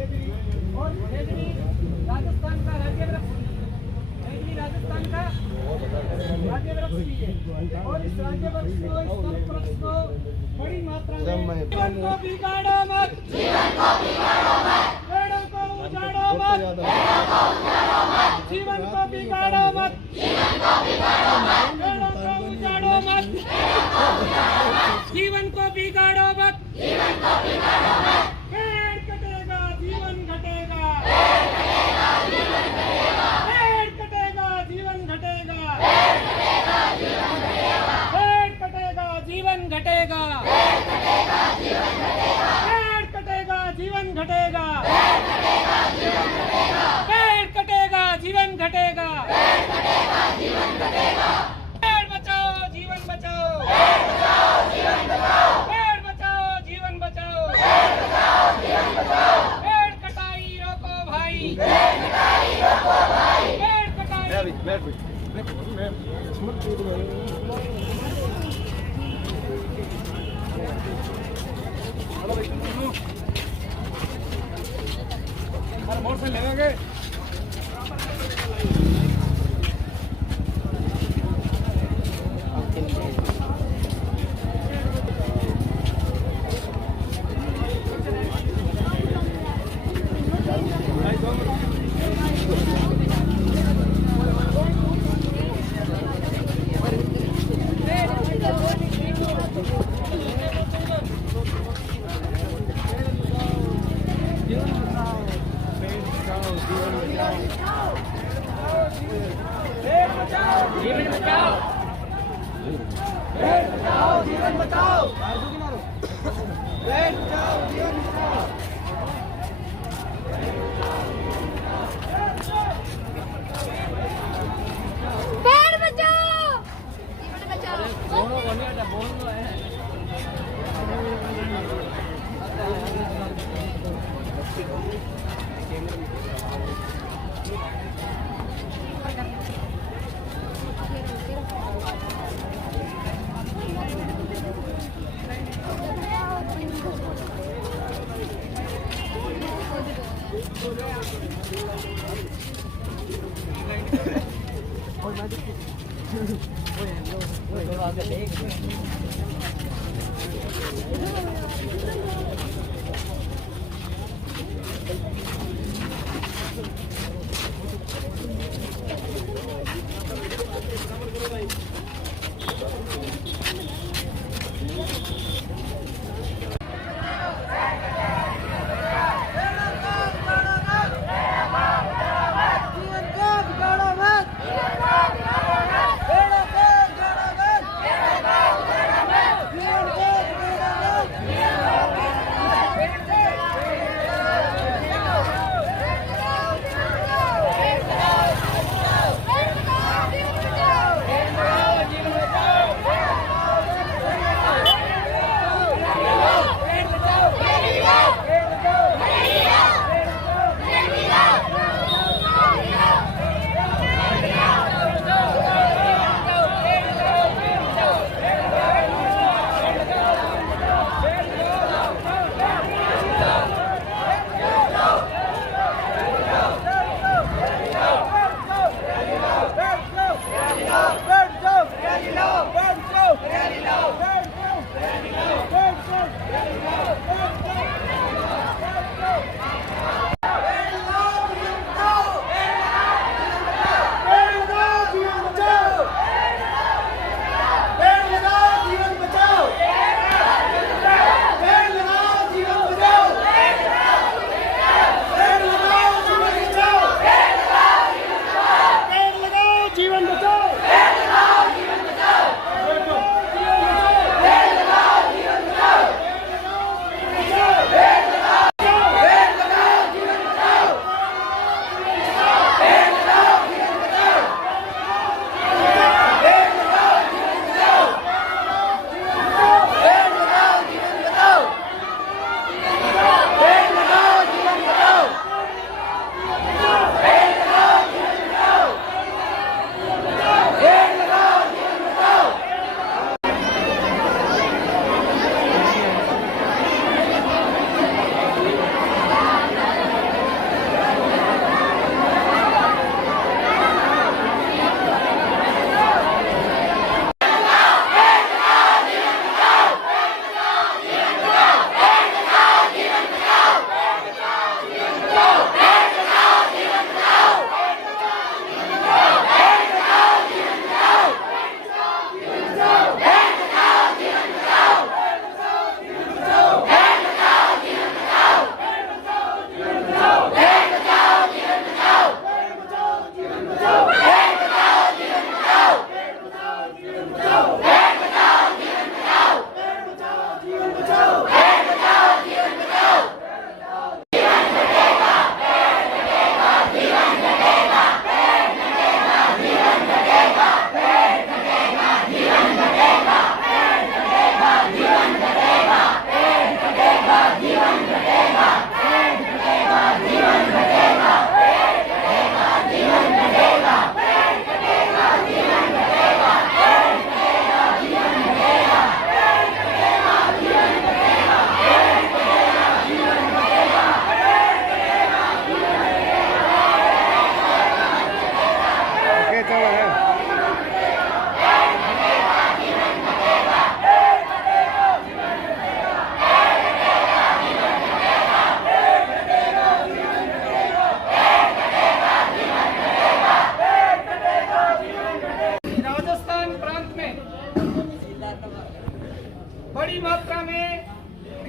और खेजड़ी राजस्थान का राज्य वृक्ष, खेजड़ी राजस्थान का राज्य वृक्ष भी है। और इस राज्य वृक्ष को, इस कल्प वृक्ष को बड़ी मात्रा में जीवन को बिगाड़ो मत, पेड़ों को उजाड़ो मत, जीवन को बिगाड़ो मत, पेड़ों को उजाड़ो मत, जीवन को बिगाड़ो मत। पेड़ कटेगा जीवन घटेगा, पेड़ कटेगा जीवन घटेगा, पेड़ कटेगा जीवन घटेगा, पेड़ कटेगा जीवन घटेगा, पेड़ कटेगा जीवन घटेगा, पेड़ बचाओ जीवन बचाओ, पेड़ बचाओ जीवन बचाओ, पेड़ कटाई रोको भाई, पेड़ कटाई। मोटरसाइकिल लेंगे जीवन बचाओ, पेड़ बचाओ जीवन बचाओ, पेड़ बचाओ जीवन बचाओ, पेड़ बचाओ जीवन बचाओ। दोनों को नहीं आता, दोनों है।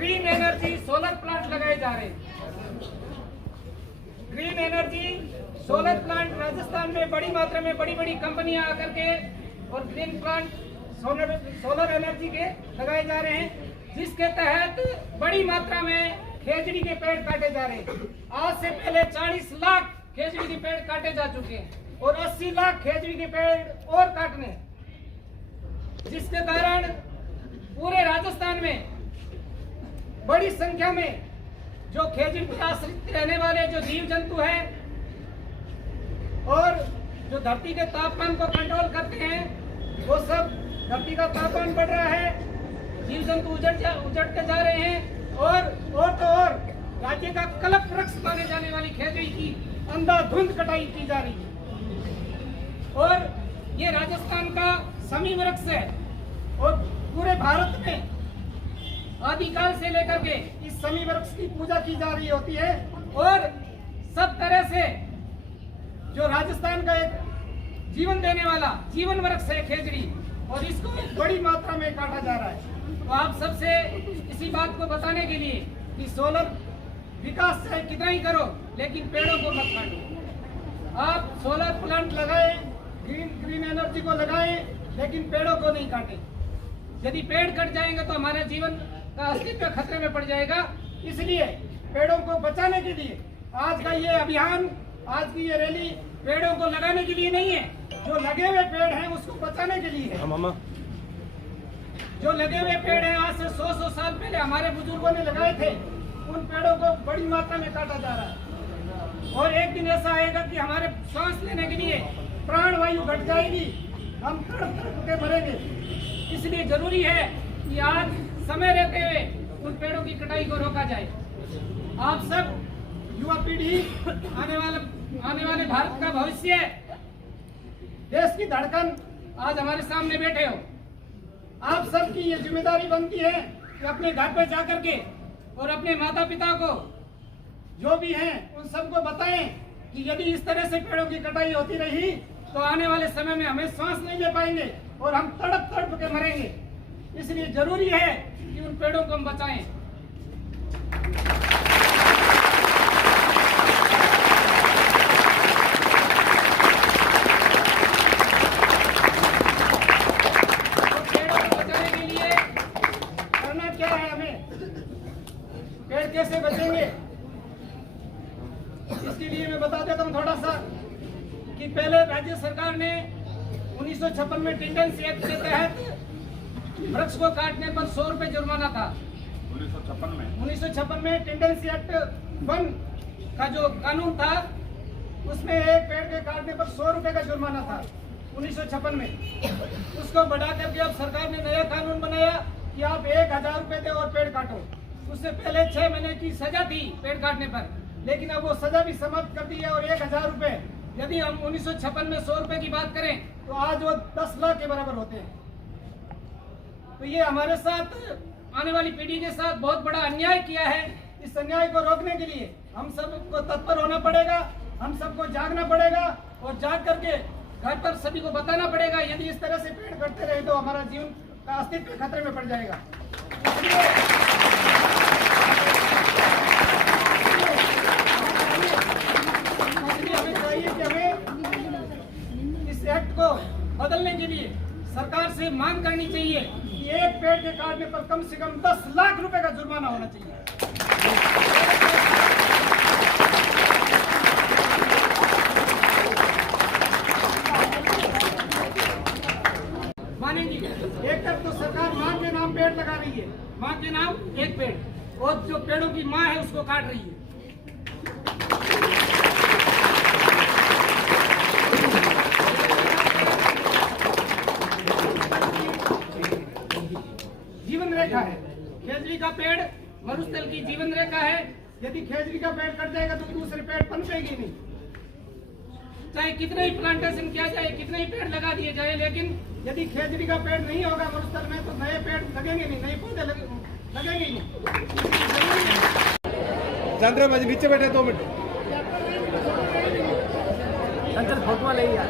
ग्रीन एनर्जी सोलर प्लांट लगाए जा रहे हैं। Green energy solar plant Rajasthan में बड़ी मात्रा में बड़ी बड़ी कंपनियां आकर के और ग्रीन प्लांट सोलर एनर्जी के लगाए जा रहे हैं, जिसके तहत बड़ी मात्रा में खेजड़ी के पेड़ काटे जा रहे हैं। आज से पहले 40 लाख खेजड़ी के पेड़ काटे जा चुके हैं और 80 लाख खेजड़ी के पेड़ और काटने हैं, जिसके कारण पूरे राजस्थान में बड़ी संख्या में जो खेजड़ी पर आश्रित रहने वाले जो जीव जंतु हैं और जो धरती के तापमान को कंट्रोल करते हैं, वो सब धरती का तापमान बढ़ रहा है, जीव जंतु उजड़ते जा रहे हैं और तो और राज्य का कल्प वृक्ष माने जाने वाली खेजड़ी की अंधाधुंध कटाई की जा रही है। और ये राजस्थान का समी वृक्ष है और पूरे भारत में आदिकाल से लेकर के इस समी वृक्ष की पूजा की जा रही होती है और सब तरह से जो राजस्थान का एक जीवन देने वाला जीवन वृक्ष है खेजड़ी, और इसको बड़ी मात्रा में काटा जा रहा है। तो आप सबसे इसी बात को बताने के लिए कि सोलर विकास चाहे कितना ही करो लेकिन पेड़ों को मत काटो। आप सोलर प्लांट लगाएं, ग्रीन एनर्जी को लगाएं, लेकिन पेड़ों को नहीं काटें। यदि पेड़ कट जाएंगे तो हमारे जीवन का अस्तित्व खतरे में पड़ जाएगा। इसलिए पेड़ों को बचाने के लिए आज का ये अभियान, आज की ये रैली पेड़ों को लगाने के लिए नहीं है, जो लगे हुए पेड़ हैं उसको बचाने के लिए है। जो लगे हुए पेड़ हैं आज से 100 साल पहले हमारे बुजुर्गों ने लगाए थे, उन पेड़ों को बड़ी मात्रा में काटा जा रहा है। और एक दिन ऐसा आएगा कि हमारे सांस लेने के लिए प्राण वायु घट जाएगी, हम तड़प तड़प के मरेंगे। इसलिए जरूरी है कि आज समय रहते हुए उन पेड़ों की कटाई को रोका जाए। आप सब युवा पीढ़ी आने वाले भारत का भविष्य, देश की धड़कन आज हमारे सामने बैठे हो। आप सबकी ये जिम्मेदारी बनती है कि अपने घर पर जाकर के और अपने माता पिता को जो भी हैं उन सबको बताएं कि यदि इस तरह से पेड़ों की कटाई होती रही तो आने वाले समय में हमें सांस नहीं ले पाएंगे और हम तड़प तड़प के मरेंगे। इसलिए जरूरी है कि उन पेड़ों को हम बचाएं। तो पेड़ों को बचाने के लिए करना क्या है, हमें पेड़ कैसे बचेंगे इसके लिए मैं बता देता हूँ थोड़ा सा कि पहले राज्य सरकार ने 1956 में टेंडेंसी एक्ट के तहत वृक्ष को काटने पर 100 रुपए जुर्माना था। 1956 में टेंडेंसी एक्ट 1 का जो कानून था उसमें एक पेड़ के काटने पर 100 रुपए का जुर्माना था 1956 में। उसको बढ़ा करके अब सरकार ने नया कानून बनाया कि आप 1000 रुपए दे और पेड़ काटो। उससे पहले 6 महीने की सजा थी पेड़ काटने पर, लेकिन अब वो सजा भी समाप्त कर दी है और 1000 रुपए, यदि हम 1956 में 100 रुपए की बात करें तो आज वो 10 लाख के बराबर होते हैं। तो ये हमारे साथ आने वाली पीढ़ी के साथ बहुत बड़ा अन्याय किया है। इस अन्याय को रोकने के लिए हम सबको तत्पर होना पड़ेगा, हम सबको जागना पड़ेगा और जाग करके घर पर सभी को बताना पड़ेगा। यदि इस तरह से पेड़ कटते रहे तो हमारा जीवन का अस्तित्व खतरे में पड़ जाएगा। इसलिए हमें चाहिए कि हमें इस एक्ट को बदलने के लिए सरकार से मांग करनी चाहिए कि एक पेड़ के काटने पर कम से कम 10 लाख रुपए का जुर्माना होना चाहिए। मानेंगी एक तरफ तो सरकार माँ के नाम पेड़ लगा रही है, माँ के नाम एक पेड़, और जो पेड़ों की माँ है उसको काट रही है। जीवन रेखा है खेजड़ी का पेड़, मरुस्थल की जीवन रेखा है। यदि खेजड़ी का पेड़ कट जाएगा तो दूसरे पेड़ पनपेंगे नहीं। चाहे कितने ही प्लांटेशन किया जाए, कितने ही पेड़ लगा दिए जाए, लेकिन यदि खेजड़ी का पेड़ नहीं होगा मरुस्थल में तो नए पेड़ लगेंगे नहीं, नए पौधे लगेंगे ही नहीं। चंद्रमा जी नीचे बैठे 2 मिनट फोटो ले यार।